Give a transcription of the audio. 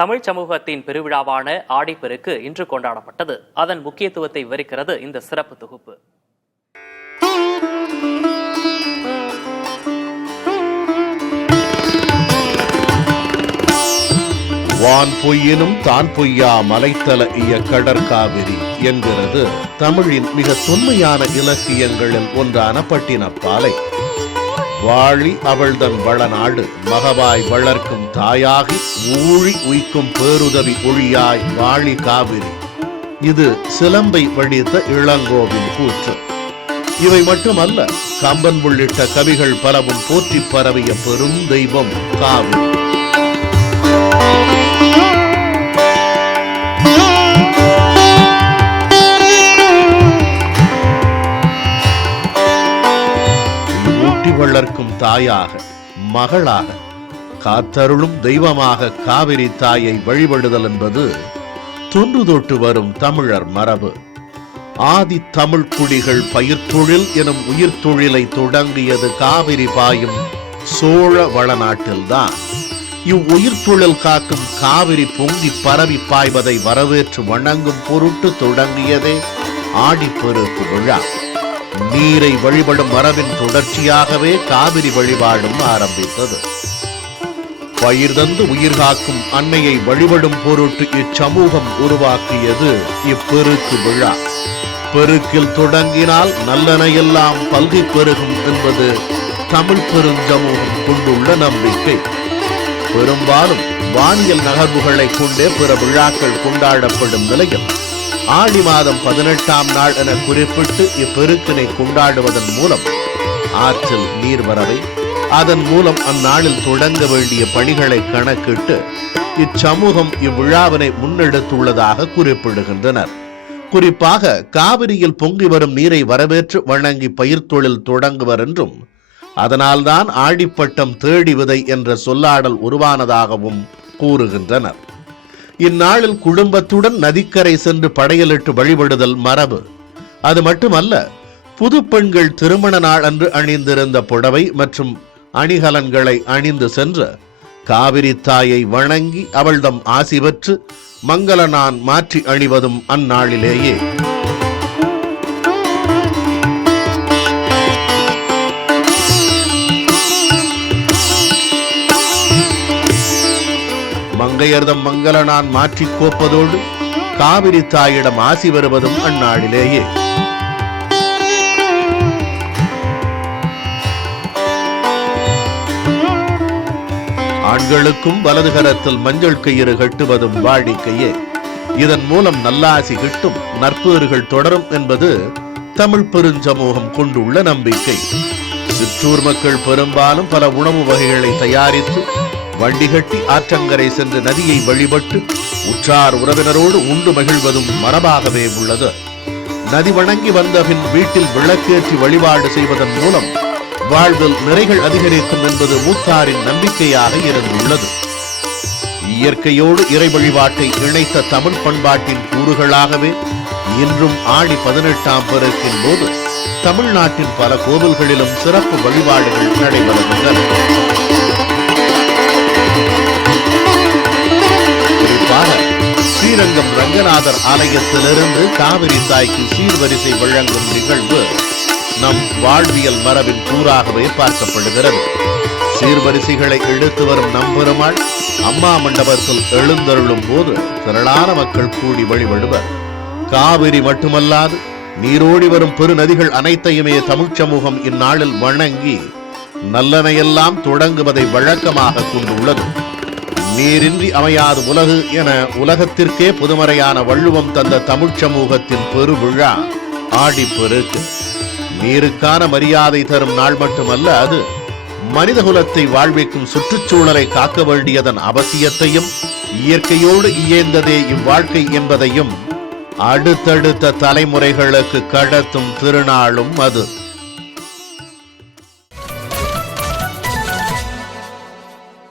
தமிழ் சமூகத்தின் பெருவிழாவான ஆடிப்பெருக்கு இன்று கொண்டாடப்பட்டது. அதன் முக்கியத்துவத்தை விவரிக்கிறது இந்த சிறப்பு தொகுப்பு. வான் பொய்யினும் தான் பொய்யா மலைத்தல இய கடற்காவிரி என்கிறது தமிழின் மிக தொன்மையான இலக்கியங்களில் ஒன்றான பட்டினப்பாலை. வாழி அவள்தன் வளநாடு மகவாய் வளர்க்கும் தாயாகி ஊழி உய்க்கும் பேருதவி ஒழியாய் வாழி காவிரி. இது சிலம்பை வடித்த இளங்கோவின் கூற்று. இவை மட்டுமல்ல, கம்பன் உள்ளிட்ட கவிகள் பலவும் போற்றி பரவிய பெரும் தெய்வம் காவிரி. வளர்க்கும் தாயாக, மகளாக, காத்தருளும் தெய்வமாக காவிரி தாயை வழிபடுதல் என்பது தொன்று தொட்டு வரும் தமிழர் மரபு. ஆதி தமிழ் குடிகள் பயிர்த்தொழில் எனும் உயிர் தொழிலை தொடங்கியது காவிரி பாயும் சோழ வளநாட்டில்தான். இவ்வுயிர் தொழில் காக்கும் காவிரி பொங்கி பரவி பாய்வதை வரவேற்று வணங்கும் பொருட்டு தொடங்கியதே ஆடிப்பெருக்கு விழா. நீரை வழிபடும் மரபின் தொடர்ச்சியாகவே காவிரி வழிபாடும் ஆரம்பித்தது. பயிர் தந்து உயிர் காக்கும் அன்னையை வழிபடும் பொருட்டு இச்சமூகம் உருவாக்கியது இப்பெருக்கு விழா. பெருக்கில் தொடங்கினால் நல்லனையெல்லாம் பல்கை பெருகும் என்பது தமிழ் பெருஞ்சமூகம் கொண்டுள்ள நம்பிக்கை. பெரும்பாலும் வானியல் நகர்வுகளை கொண்டே பிற விழாக்கள் கொண்டாடப்படும் நிலையில் ஆடி மாதம் 18ஆம் நாள் என குறிப்பிட்டு இப்பெருக்கினை கொண்டாடுவதன் மூலம் ஆற்றில் நீர்வரவை, அதன் மூலம் அந்நாளில் தொடங்க வேண்டிய பணிகளை கணக்கிட்டு இச்சமூகம் இவ்விழாவினை முன்னெடுத்துள்ளதாக குறிப்பிடுகின்றனர். குறிப்பாக காவிரியில் பொங்கி வரும் நீரை வரவேற்று வணங்கி பயிர் தொழில் தொடங்குவர் என்றும், அதனால்தான் ஆடிப்பட்டம் தேடி விதை என்ற சொல்லாடல் உருவானதாகவும் கூறுகின்றனர். இந்நாளில் குடும்பத்துடன் நதிக்கரை சென்று படையலிட்டு வழிபடுதல் மரபு. அது மட்டுமல்ல, புது பெண்கள் திருமண நாள் அன்று அணிந்திருந்த புடவை மற்றும் அணிகலன்களை அணிந்து சென்று காவிரி தாயை வணங்கி அவள்தம் ஆசி பெற்று மங்கள நான் மாற்றி அணிவதும் அந்நாளிலேயே. மங்கையர்தம் மங்கள நான் மாற்றி கோப்பதோடு காவிரி தாயிடம் ஆசி வருவதும் அந்நாளிலேயே. ஆண்களுக்கும் வலது கரத்தில் மஞ்சள் கயிறு கட்டுவதும் வாடிக்கையே. இதன் மூலம் நல்லாசி கிட்டும், நற்பேறுகள் தொடரும் என்பது தமிழ் பெருஞ்சமூகம் கொண்டுள்ள நம்பிக்கை. சிற்றூர் மக்கள் பெரும்பாலும் பல உணவு வகைகளை தயாரித்து வண்டி கட்டி ஆற்றங்கரை சென்று நதியை வழிபட்டு உற்றார் உறவினரோடு உண்டு மகிழ்வதும் மரபாகவே உள்ளது. நதி வணங்கி வந்த பின் வீட்டில் விளக்கேற்றி வழிபாடு செய்வதன் மூலம் வாழ்வில் நிறைகள் அதிகரிக்கும் என்பது மூத்தாரின் நம்பிக்கையாக இருந்துள்ளது. இயற்கையோடு இறை வழிபாட்டை இணைத்த தமிழ் பண்பாட்டின் கூறுகளாகவே இன்றும் ஆடி 18ஆம் பெருக்கின் போது தமிழ்நாட்டின் பல கோவில்களிலும் சிறப்பு வழிபாடுகள் நடைபெறுகின்றன. குறிப்பாக ஸ்ரீரங்கம் ரங்கநாதர் ஆலயத்திலிருந்து காவிரி தாய்க்கு சீர்வரிசை வழங்கும் நிகழ்வு நம் வாழ்வியல் மரபின் கூறாகவே பார்க்கப்படுகிறது. சீர்வரிசைகளை இழுத்து வரும் நம்பெருமாள் அம்மா மண்டபத்தில் எழுந்தருளும் போது திரளான மக்கள் கூடி வழிபடுவர். காவிரி மட்டுமல்லாது நீரோடி வரும் பெருநதிகள் அனைத்தையுமே தமிழ் சமூகம் இந்நாளில் வணங்கி நல்லனையெல்லாம் தொடங்குவதை வழக்கமாக கொண்டுள்ளது. நீரின்றி அமையாது உலகு என உலகத்திற்கே புதுமறையான வள்ளுவம் தந்த தமிழ் சமூகத்தின் பெருவிழா ஆடிப்பெருக்கு. நீருக்கான மரியாதை தரும் நாள் மட்டுமல்ல, அது மனிதகுலத்தை வாழ்விக்கும் சுற்றுச்சூழலை காக்க வேண்டியதன் அவசியத்தையும் இயற்கையோடு இயந்ததே இவ்வாழ்க்கை என்பதையும் அடுத்தடுத்த தலைமுறைகளுக்கு கடத்தும் திருநாளும் அது.